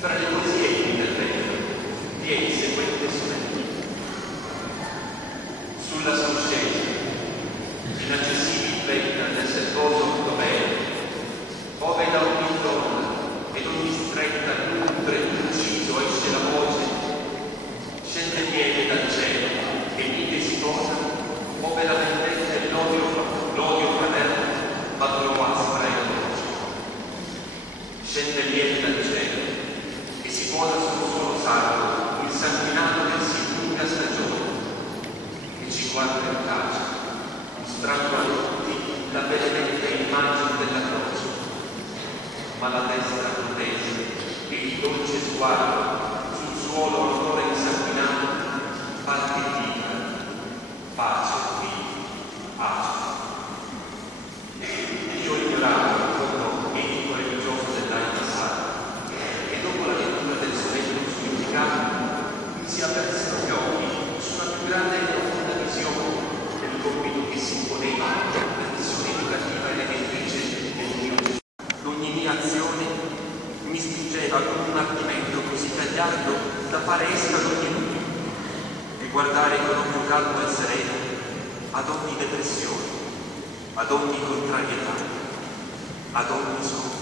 Fra le poesie di intervento vi è il seguente sonetto. Sulla scoscenza, inaccessibili vetta del selvoso dovere, ove da ogni donna ed ogni stretta nutre ucciso esce la voce, scende miele dal cielo e mite si posa, ove la vendetta e l'odio fraterno battono aspra e atroce. Scende miele dal cielo e si posa sul suolo sardo il sanguinato del si lunga stagione, che ci guarda in pace, mostrando a tutti la benedetta immagine della croce, ma la destra protesa e il dolce sguardo sul suolo ancora insanguinato parte vita, pace qui, pace. Io ignoravo il fondo etico religioso dell'anno passato e dopo la lettura del sonetto significato mi si apersero gli occhi su una più grande e profonda visione del compito che si imponeva la missione educativa e redentrice del mio Gesù. L'ogni mia azione mi spingeva con un ardimento così tagliardo da fare esca ad ogni lume e guardare con occhio calmo e sereno ad ogni depressione, ad ogni contrarietà, ad ogni sconforto.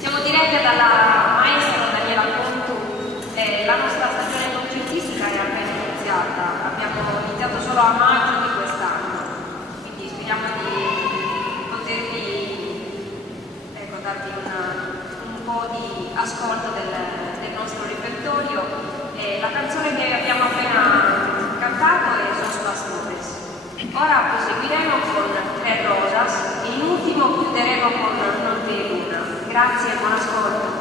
Siamo dirette dalla maestra Daniela Contu. La nostra stagione concertistica è appena iniziata, abbiamo iniziato solo a maggio di quest'anno, quindi speriamo di potervi darvi un po' di ascolto del nostro repertorio. La canzone che abbiamo appena cantato è Sos Pastores. Ora proseguiremo con Tre Rosas e in ultimo chiuderemo con Non te luna. Grazie e buon ascolto.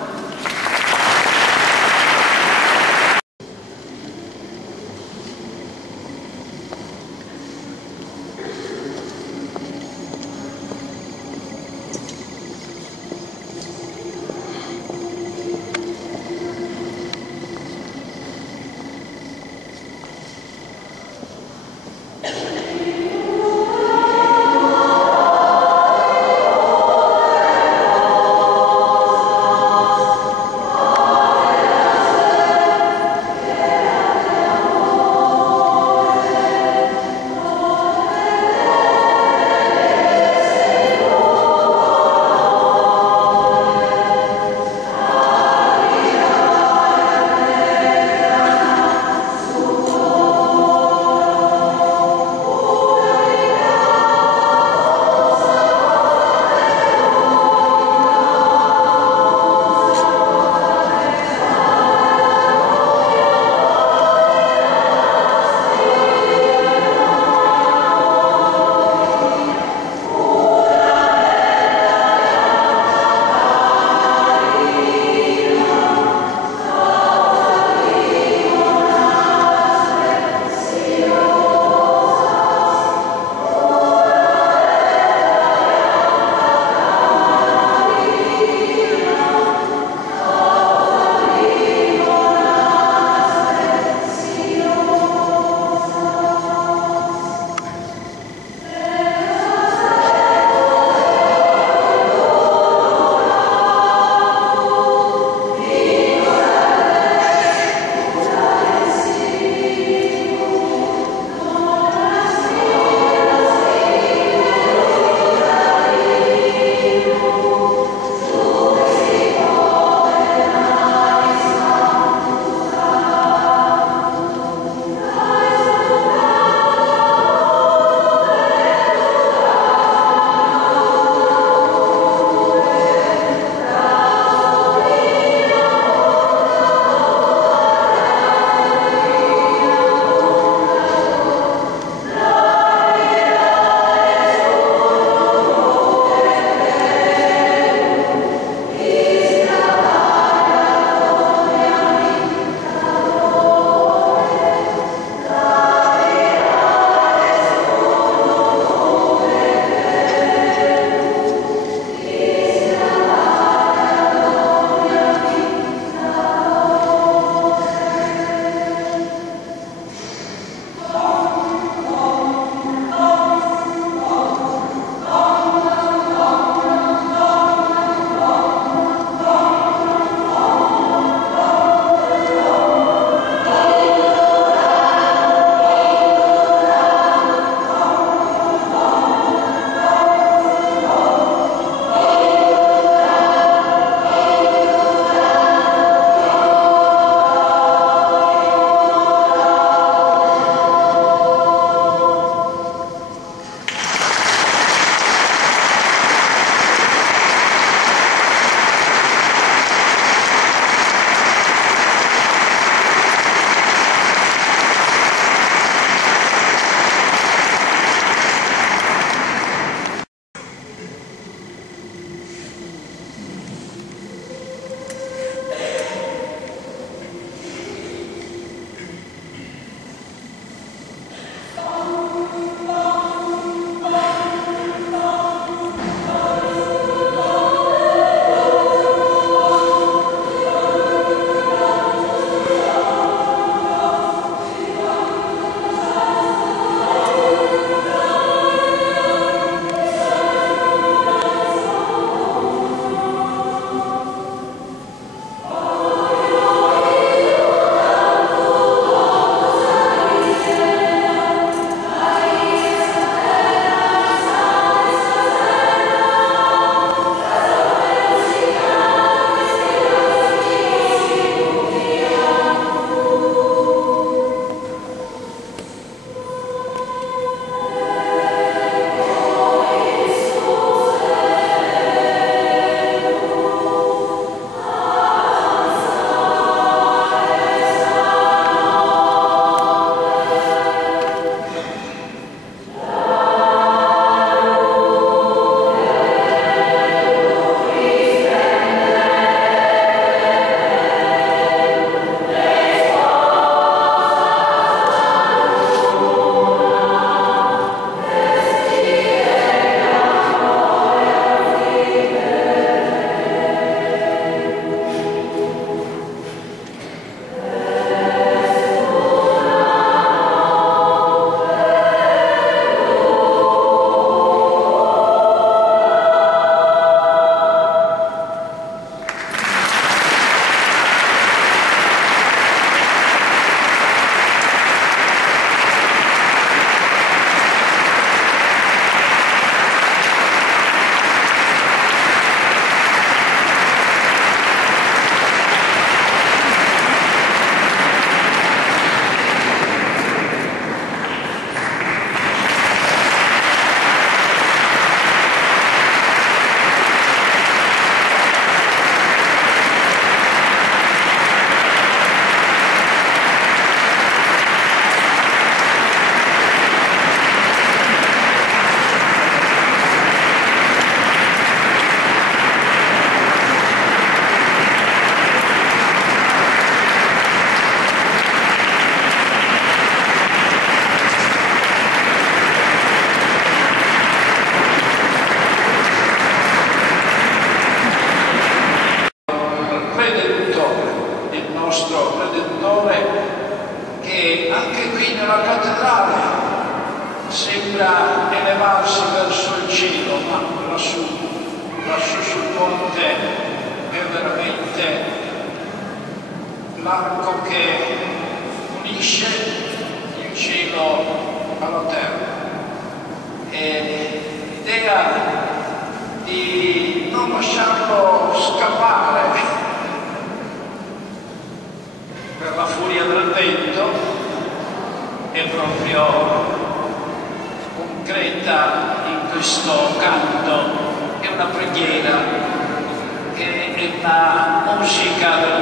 e anche qui nella cattedrale sembra elevarsi verso il cielo, ma lassù sul ponte è veramente l'arco che unisce il cielo alla terra. E l'idea di non lasciarlo scappare per la furia del vento è proprio concreta in questo canto, è una preghiera, è una musica